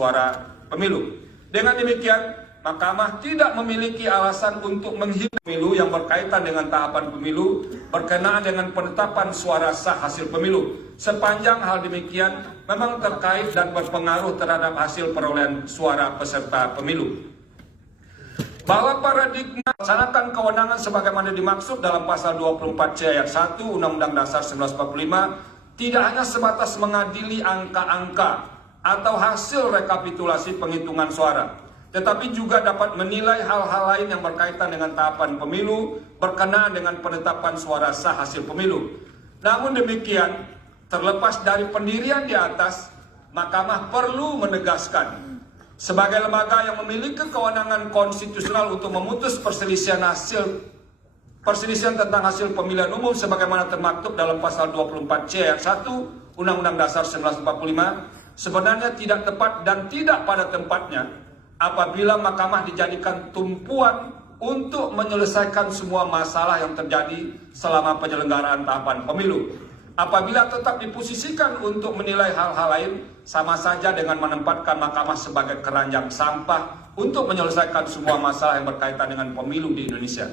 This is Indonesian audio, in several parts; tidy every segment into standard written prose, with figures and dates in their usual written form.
suara pemilu. Dengan demikian, Mahkamah tidak memiliki alasan untuk menghindari pemilu yang berkaitan dengan tahapan pemilu berkenaan dengan penetapan suara sah hasil pemilu. Sepanjang hal demikian memang terkait dan berpengaruh terhadap hasil perolehan suara peserta pemilu. Bahwa paradigma melaksanakan kewenangan sebagaimana dimaksud dalam pasal 24C ayat 1 Undang-Undang Dasar 1945 tidak hanya sebatas mengadili angka-angka atau hasil rekapitulasi penghitungan suara, tetapi juga dapat menilai hal-hal lain yang berkaitan dengan tahapan pemilu berkenaan dengan penetapan suara sah hasil pemilu. Namun demikian, terlepas dari pendirian di atas, Mahkamah perlu menegaskan sebagai lembaga yang memiliki kewenangan konstitusional untuk memutus perselisihan tentang hasil pemilihan umum sebagaimana termaktub dalam pasal 24C ayat 1 Undang-Undang Dasar 1945 sebenarnya tidak tepat dan tidak pada tempatnya apabila Mahkamah dijadikan tumpuan untuk menyelesaikan semua masalah yang terjadi selama penyelenggaraan tahapan pemilu. Apabila tetap diposisikan untuk menilai hal-hal lain, sama saja dengan menempatkan Mahkamah sebagai keranjang sampah untuk menyelesaikan semua masalah yang berkaitan dengan pemilu di Indonesia.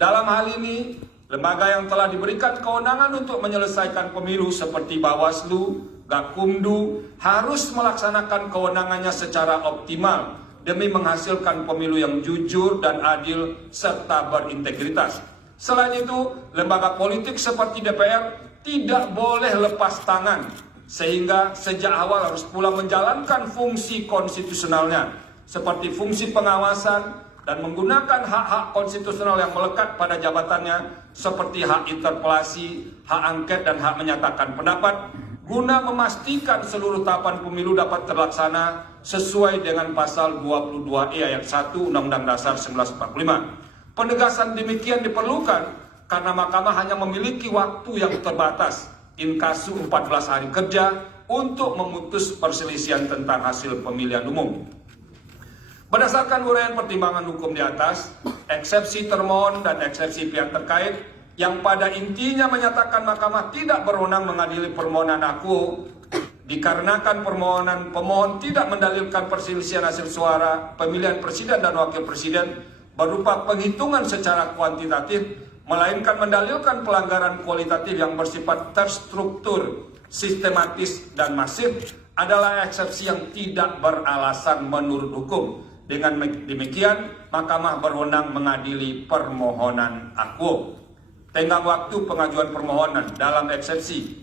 Dalam hal ini, lembaga yang telah diberikan kewenangan untuk menyelesaikan pemilu seperti Bawaslu, Gakumdu harus melaksanakan kewenangannya secara optimal demi menghasilkan pemilu yang jujur dan adil serta berintegritas. Selain itu, lembaga politik seperti DPR tidak boleh lepas tangan, sehingga sejak awal harus pula menjalankan fungsi konstitusionalnya, seperti fungsi pengawasan dan menggunakan hak-hak konstitusional yang melekat pada jabatannya, seperti hak interpelasi, hak angket, dan hak menyatakan pendapat, guna memastikan seluruh tahapan pemilu dapat terlaksana sesuai dengan pasal 22E ayat 1 Undang-Undang Dasar 1945. Penegasan demikian diperlukan karena Mahkamah hanya memiliki waktu yang terbatas, inkasu 14 hari kerja, untuk memutus perselisihan tentang hasil pemilihan umum. Berdasarkan uraian pertimbangan hukum di atas, eksepsi termohon dan eksepsi pihak terkait yang pada intinya menyatakan Mahkamah tidak berwenang mengadili permohonan akuo dikarenakan pemohon tidak mendalilkan perselisihan hasil suara pemilihan presiden dan wakil presiden berupa penghitungan secara kuantitatif, melainkan mendalilkan pelanggaran kualitatif yang bersifat terstruktur, sistematis, dan masif adalah eksepsi yang tidak beralasan menurut hukum. Dengan demikian, Mahkamah berwenang mengadili permohonan akuo. Tenggang waktu pengajuan permohonan dalam eksepsi.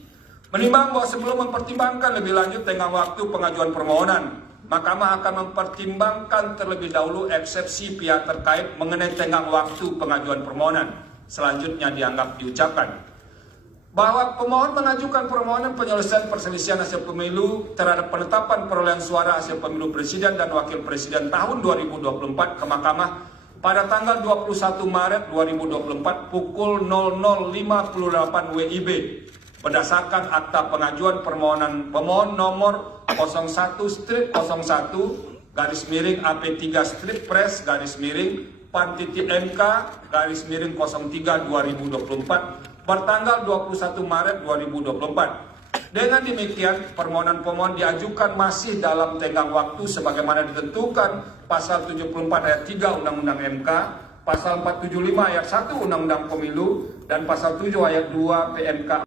Menimbang bahwa sebelum mempertimbangkan lebih lanjut tenggang waktu pengajuan permohonan, Mahkamah akan mempertimbangkan terlebih dahulu eksepsi pihak terkait mengenai tenggang waktu pengajuan permohonan. Selanjutnya dianggap diucapkan bahwa pemohon mengajukan permohonan penyelesaian perselisihan hasil pemilu terhadap penetapan perolehan suara hasil pemilu presiden dan wakil presiden tahun 2024 ke Mahkamah pada tanggal 21 Maret 2024 pukul 00.58 WIB berdasarkan akta pengajuan permohonan pemohon nomor 01/01 garis miring AP3/Pres garis miring PAN.MK garis miring 03 2024 bertanggal 21 Maret 2024. Dengan demikian, permohonan pemohon diajukan masih dalam tenggang waktu sebagaimana ditentukan pasal 74 ayat 3 Undang-Undang MK, pasal 475 ayat 1 Undang-Undang Pemilu, dan pasal 7 ayat 2 PMK